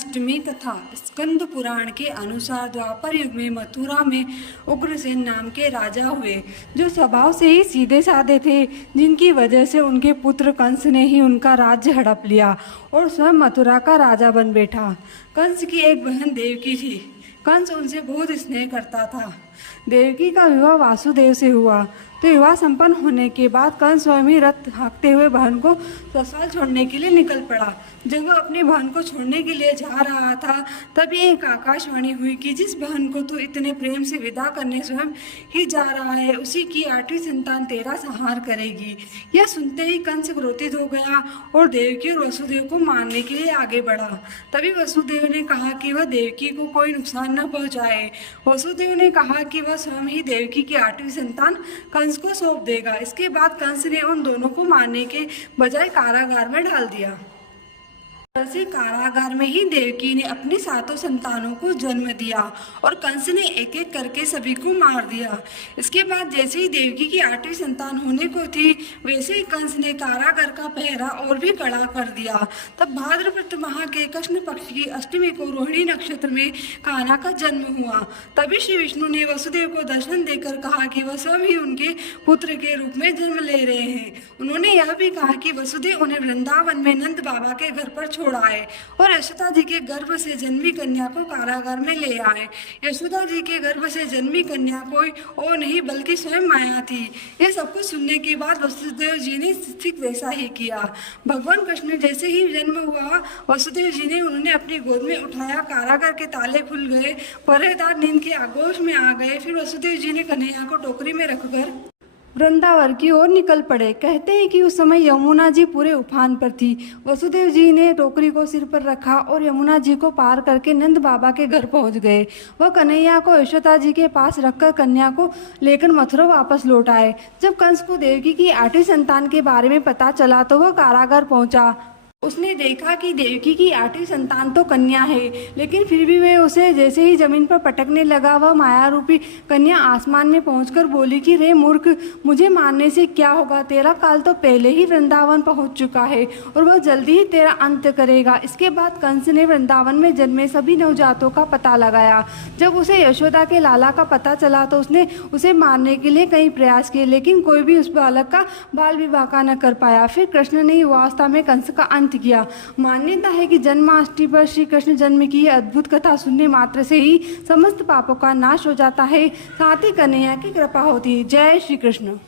जन्माष्टमी कथा। स्कंद पुराण के अनुसार द्वापर युग में मथुरा में उग्रसेन नाम के राजा हुए, जो स्वभाव से ही सीधे साधे थे, जिनकी वजह से उनके पुत्र कंस ने ही उनका राज्य हड़प लिया और स्वयं मथुरा का राजा बन बैठा। कंस की एक बहन देवकी थी। कंस उनसे बहुत स्नेह करता था। देवकी का विवाह वासुदेव से हुआ, तो विवाह संपन्न होने के बाद कंस स्वयं ही रथ हाँकते हुए बहन को ससुराल छोड़ने के लिए निकल पड़ा। जब वह अपनी बहन को छोड़ने के लिए जा रहा था, तभी एक आकाशवाणी हुई कि जिस बहन को तू इतने प्रेम से विदा करने स्वयं ही जा रहा है, उसी की 8वीं संतान तेरा संहार करेगी। यह सुनते ही कंस क्रोधित हो गया और देवकी और वसुदेव को मारने के लिए आगे बढ़ा। तभी वसुदेव ने कहा कि वह देवकी को कोई नुकसान न पहुंचाए। वसुदेव ने कहा कि वह स्वयं ही देवकी की 8वीं संतान कंस को सौंप देगा। इसके बाद कंस ने उन दोनों को मारने के बजाय कारागार में डाल दिया। से कारागार में ही देवकी ने अपनी 7 संतानों को जन्म दिया और कंस ने एक एक करके सभी को मार दिया। इसके बाद जैसे ही देवकी की 8वीं संतान होने को थी, वैसे ही कंस ने कारागार का पहरा और भी कड़ा कर दिया। तब भाद्रपद माह के कृष्ण पक्ष की अष्टमी को रोहिणी नक्षत्र में कान्हा का जन्म हुआ। तभी श्री विष्णु ने वसुदेव को दर्शन देकर कहा कि वह स्वयं ही उनके पुत्र के रूप में जन्म ले रहे हैं। उन्होंने यह भी कहा कि वसुदेव उन्हें वृंदावन में नंद बाबा के घर पर छोड़ा है और यशोदा जी के गर्भ से जन्मी कन्या को कारागार में ले आए। यशोदा जी के गर्भ से जन्मी कन्या कोई और नहीं बल्कि स्वयं माया थी। यह सब कुछ सुनने के बाद वसुदेव जी ने ठीक वैसा ही किया। भगवान कृष्ण जैसे ही जन्म हुआ, वसुदेव जी ने उन्होंने अपनी गोद में उठाया। कारागार के ताले खुल गए, पहरेदार नींद के आगोश में आ गए। फिर वसुदेव जी ने कन्हैया को टोकरी में रखकर वृंदावन की ओर निकल पड़े। कहते हैं कि उस समय यमुना जी पूरे उफान पर थी। वसुदेव जी ने टोकरी को सिर पर रखा और यमुना जी को पार करके नंद बाबा के घर पहुंच गए। वह कन्हैया को यशोदा जी के पास रखकर कन्या को लेकर मथुरा वापस लौट आए। जब कंस को देवकी की 8वीं संतान के बारे में पता चला तो वह कारागार पहुंचा। उसने देखा कि देवकी की 8वीं संतान तो कन्या है, लेकिन फिर भी वह उसे जैसे ही जमीन पर पटकने लगा, वह माया रूपी कन्या आसमान में पहुंचकर बोली कि रे मूर्ख, मुझे मारने से क्या होगा? तेरा काल तो पहले ही वृंदावन पहुंच चुका है और वह जल्दी ही तेरा अंत करेगा। इसके बाद कंस ने वृंदावन में जन्मे सभी नवजातों का पता लगाया। जब उसे यशोदा के लाला का पता चला तो उसने उसे मारने के लिए कई प्रयास किए, लेकिन कोई भी उस बालक का बाल विवाह न कर पाया। फिर कृष्ण ने युवावस्था में कंस का अंत किया। मान्यता है कि जन्माष्टमी पर श्री कृष्ण जन्म की यह अद्भुत कथा सुनने मात्र से ही समस्त पापों का नाश हो जाता है, साथ ही कन्हैया की कृपा होती है। जय श्री कृष्ण।